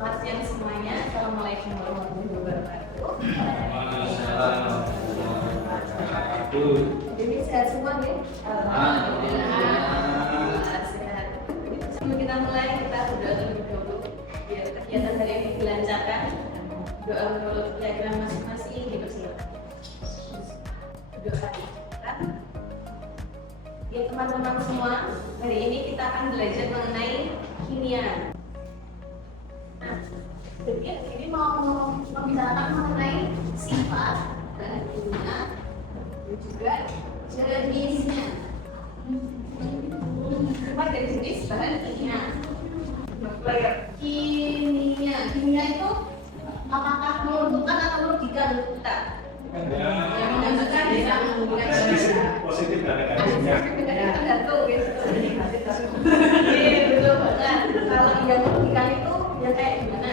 Selamat siang semuanya. Assalamualaikum warahmatullahi wabarakatuh. Jadi sehat semua nih. Alhamdulillah sehat. Sebelum kita mulai, kita berdoa terlebih dahulu biar kegiatan hari ini dilancarkan. Doa menurut keyakinan masing-masing dipersilakan. Doa kita. Ya teman-teman semua, hari ini kita akan belajar mengenai kimia. Nah, jadi ini mau membicarakan mengenai sifat bahan kimia dan juga jenisnya. Sifat dan jenis bahan kimia. Kimia itu apakah menentukan atau merugikan untuk kita? Yang menentukan bisa menentukan positif dan negatifnya. Tergantung gitu. Iya betul banget. Kalau yang merugikan itu yang kayak gimana?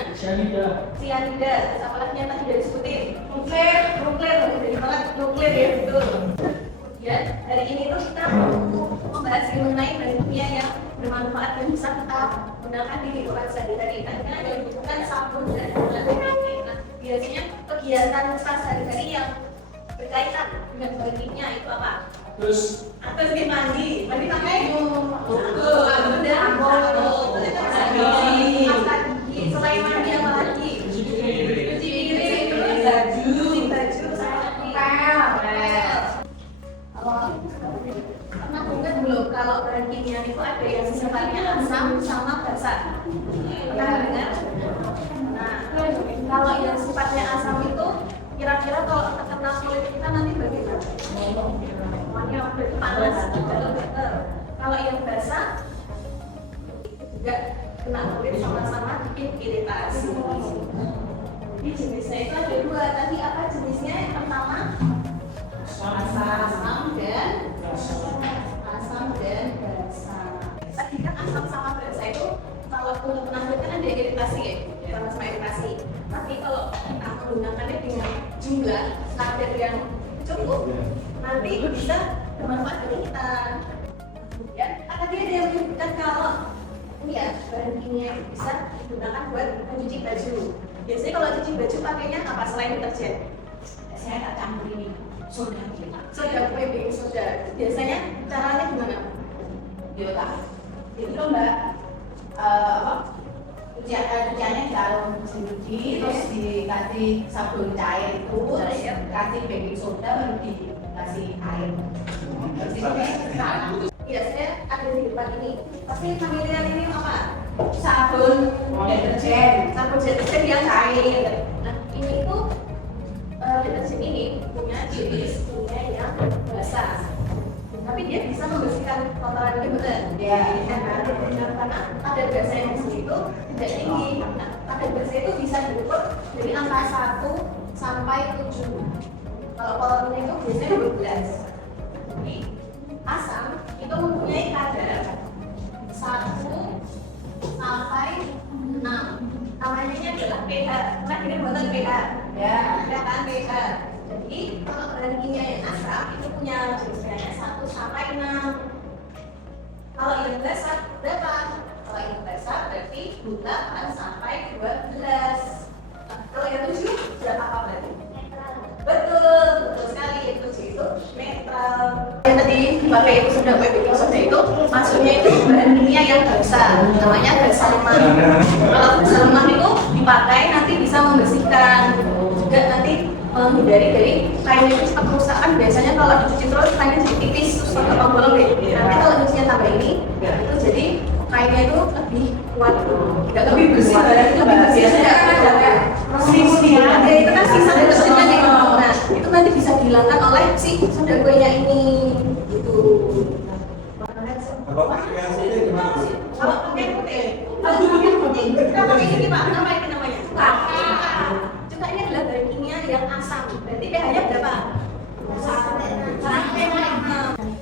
Cyanida, apalagi yang tadi udah disebutin. Nuklir, dari banget nuklir ya betul. Ya hari ini tuh kita membahas mengenai bahan kimia yang bermanfaat dan bisa kita gunakan di kehidupan sehari-hari. Karena ada dibutuhkan sabun dan lain-lain. Nah, biasanya kegiatan sehari-hari yang berkaitan dengan bahan kimia itu apa? Terus mandi pakai sabun dan mandi. Selain mandi apa lagi? Cuci piring, baju, pernah ingat belum kalau bahan kimia itu ada yang sifatnya asam sama basa? Pernah dengar? Nah, kalau yang sifatnya asam itu kira-kira kalau terkena kulit kita nanti bagaimana? Semuanya panas, betul. Kalau yang basah juga kena kulit sama-sama bikin iritasi. Jadi jenisnya itu ada dua. Tadi apa jenisnya? Yang pertama asam dan basa. Tadi kan asam sama basa itu kalau untuk menangkut kan ada iritasi ya, sama iritasi. Tapi kalau kita menggunakannya dengan jumlah kadar yang cukup, nanti bisa bermanfaat bagi kita. Kemudian tadi ada yang menyebutkan kalau ya bahan kimia itu bisa digunakan buat mencuci baju. Biasanya kalau cuci baju pakainya apa selain deterjen? Saya tak campur ini soda baking soda. Biasanya caranya gimana? Jadi kalau mbak cuciannya ditaruh mesin cuci, terus dikasih sabun cair itu, terus kasih baking soda, baru dikasih air. Iya, saya ada di depan ini. Pasti familiar ini apa? Sabun deterjen yang cair. Nah, ini itu deterjen ini punya jenis kimia yang basah. Tapi dia bisa membersihkan kotoran itu betul. Ya. Karena kadar basahnya di situ tidak tinggi. Nah, kadar basah itu bisa diukur dari angka 1 sampai 7. Kalau kotorannya itu biasanya 12. Jadi asam itu mempunyai kadar 1 sampai 6. Namanya ini adalah pH. Nah, ini buatan pH. Ya. Ada kan pH. Jadi kalau bahan kimia yang asam itu punya jenisnya 1 sampai 6. Kalau yang basah berapa? Kalau yang basah berarti 8 sampai 12. Kalau yang 7 berapa apa berarti? Betul sekali. Yang 7 itu netral. Yang tadi dipakai itu soda baking soda itu maksudnya itu bahan kimia yang basah, namanya basa lemah. Kalau basa lemah itu dipakai nanti bisa membersihkan, juga nanti menghindari dari kainnya itu cepat kerusakan. Biasanya kalau dicuci terus kainnya jadi tipis terus gampang bolong deh. Nanti kalau cucinya tambah ini itu jadi kainnya itu lebih kuat, nggak lebih bersih, itu lebih bersih. Biasanya ada sisa itu kan sisa deterjennya nih. Nah itu nanti bisa dihilangkan oleh si soda kuenya ini gitu. Kalau pakai putih gimana? Kalau pakai putih kita pakai ini Pak, apa ini namanya? Cuka ini adalah bahan kimia yang asam. Berarti pH-nya berapa? Sampai 6.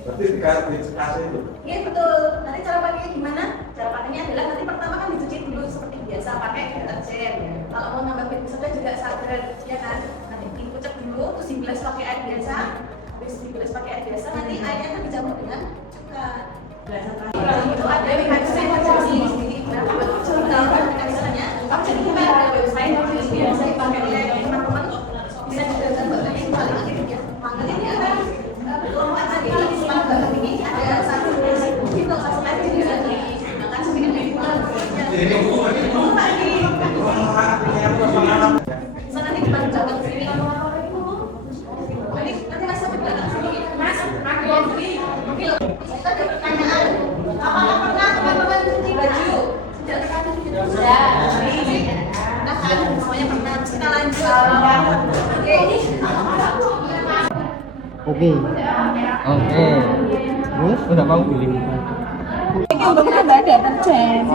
Berarti dikasih itu. Iya betul. Nanti cara pakainya gimana? Cara pakainya adalah nanti pertama kan dicuci dulu seperti biasa pakai deterjen. Kalau mau nambah baking soda juga sabar, ya kan? Nanti dikucek dulu, terus dibilas pakai air biasa. Habis dibilas pakai air biasa, nanti airnya akan dicampur dengan cuka. Itu ada mekanisme yang di sini. Nah, mekanismenya jadi gimana? Bisa nanti depan belakang sini. Nanti Mas sampai belakang sini. Mas, kita ada pertanyaan. Apakah pernah teman-teman cuci baju? Sudah. Nah kan, semuanya pernah. Terus kita lanjut. Oke. Oke. Terus udah mau pilih. Nggak ada deterjen.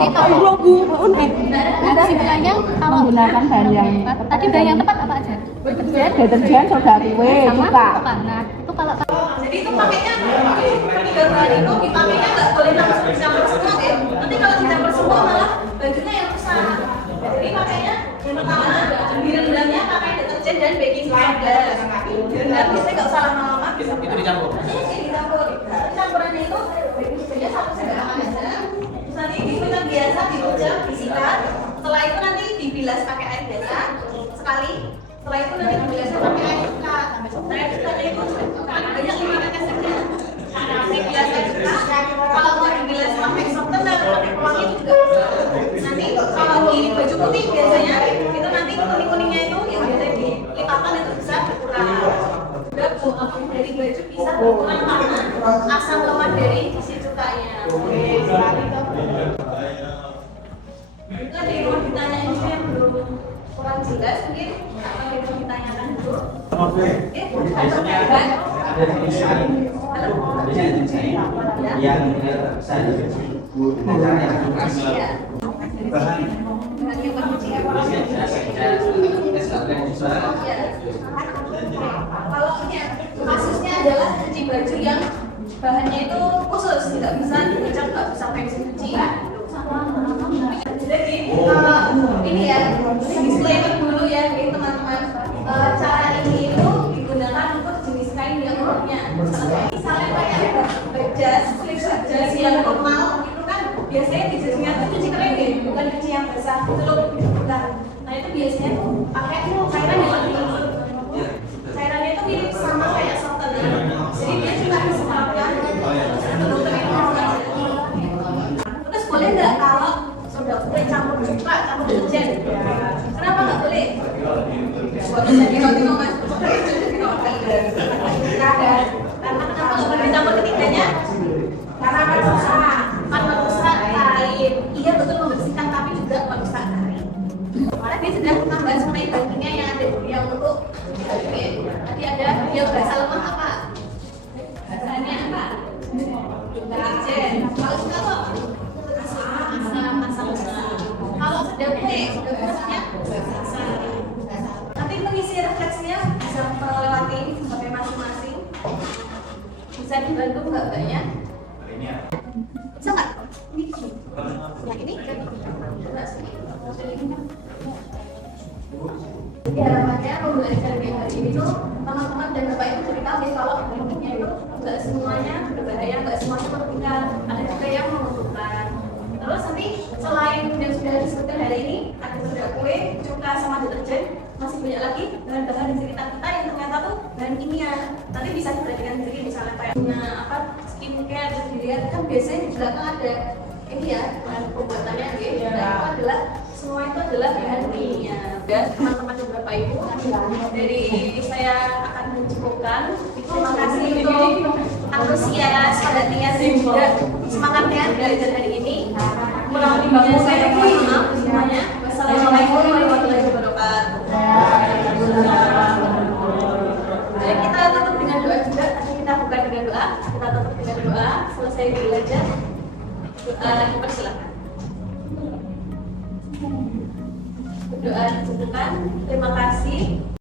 Ada sebenarnya kalau menggunakan bahan yang Tadi bahan yang tepat apa aja? deterjen, soda kue, Sama cuka. apa? Nah, itu kalau Jadi itu pakainya ketiga bahan itu dipakainya nggak boleh langsung dicampur semua ya. Nanti kalau dicampur semua malah bajunya yang rusak. Jadi pakainya yang pertama direndamnya pakai deterjen dan baking soda. Direndam biasanya nggak usah lama-lama. Itu dicampur. Iya dicampur. Campurannya itu baking sodanya 1 sendok makan aja. Terus nanti diminum biasa, dirujak, disikat. Setelah itu nanti dibilas pakai air biasa sekali. Setelah itu nanti dibilasnya pakai air cuka. Air cukanya itu kan banyak 5 tetesnya. Dibilas air cuka. Kalau mau dibilas pakai softener, pakai pewangi itu juga bisa. Nanti kalau di baju putih biasanya itu nanti kuning-kuningnya itu yang biasanya dilipatkan itu bisa berkurang. Udah bu, dari baju bisa berkurang karena asam lemak dari isi cukanya. Itu ada yang mau ditanyain juga yang belum kurang jelas mungkin atau yang mau ditanyakan dulu. Kan? Ada jenis yang saya cara yang keras. Iya. Dengan yang berkunci apa? Iya. Kalau kasusnya adalah cuci baju yang bahannya itu khusus, tidak bisa dicap, nggak bisa pakai mesin cuci. Jadi ini ya, disclaimer dulu ya, ini teman-teman. Cara ini itu digunakan untuk jenis kain yang umumnya. Misalnya kayak jas, jas yang normal itu kan biasanya di jasnya tuh cuci kering ya, bukan cuci yang basah, celup bukan. Nah itu biasanya tuh pakai cairan yang lebih lembut. Cairannya itu mirip sama kayak softener, jadi dia juga disemprotkan. Terus boleh nggak kalau sudah boleh campur cuka, campur deterjen? Kenapa nggak boleh? Buat jadi roti mas. Karena kenapa nggak boleh dicampur ketiganya? Karena akan rusak, kain. Iya betul membersihkan, tapi juga merusak kain. Karena dia sudah tambah mengenai bagiannya yang ada yang untuk tadi ada yang basah lemah apa? Bahannya apa? Deterjen. Kalau suka kok asam. Kalau sudah kue, sudah basahnya basah. Nanti pengisi refleksinya bisa melewati sampai masing-masing. Bisa dibantu nggak banyak? Bisa nggak? Yang ini? Jadi harapannya pembelajaran yang hari ini tuh teman-teman dan bapak ibu cerita kalau bentuknya itu nggak semuanya berbahaya, nggak semuanya merugikan, ada juga yang menguntungkan. Terus nanti selain yang sudah disebutkan hari ini ada soda kue, cuka sama deterjen, masih banyak lagi bahan-bahan di sekitar kita yang ternyata tuh bahan kimia. Nanti bisa diperhatikan sendiri misalnya kayak skincare, terus dilihat kan biasanya di belakang ada ini ya bahan pembuatannya gitu. Nah itu adalah semua itu adalah bahan kimia. Dan teman-teman dan bapak ibu dari saya akan mencukupkan. Terima kasih untuk antusias, perhatian dan juga semangatnya belajar hari ini. Kurang lebihnya saya mohon maaf semuanya. Wassalamualaikum warahmatullahi wabarakatuh. Jadi kita tutup dengan doa juga. Tadi kita buka dengan doa, kita tutup dengan doa. Selesai belajar, doa dipersilakan. Doa dicukupkan. Terima kasih.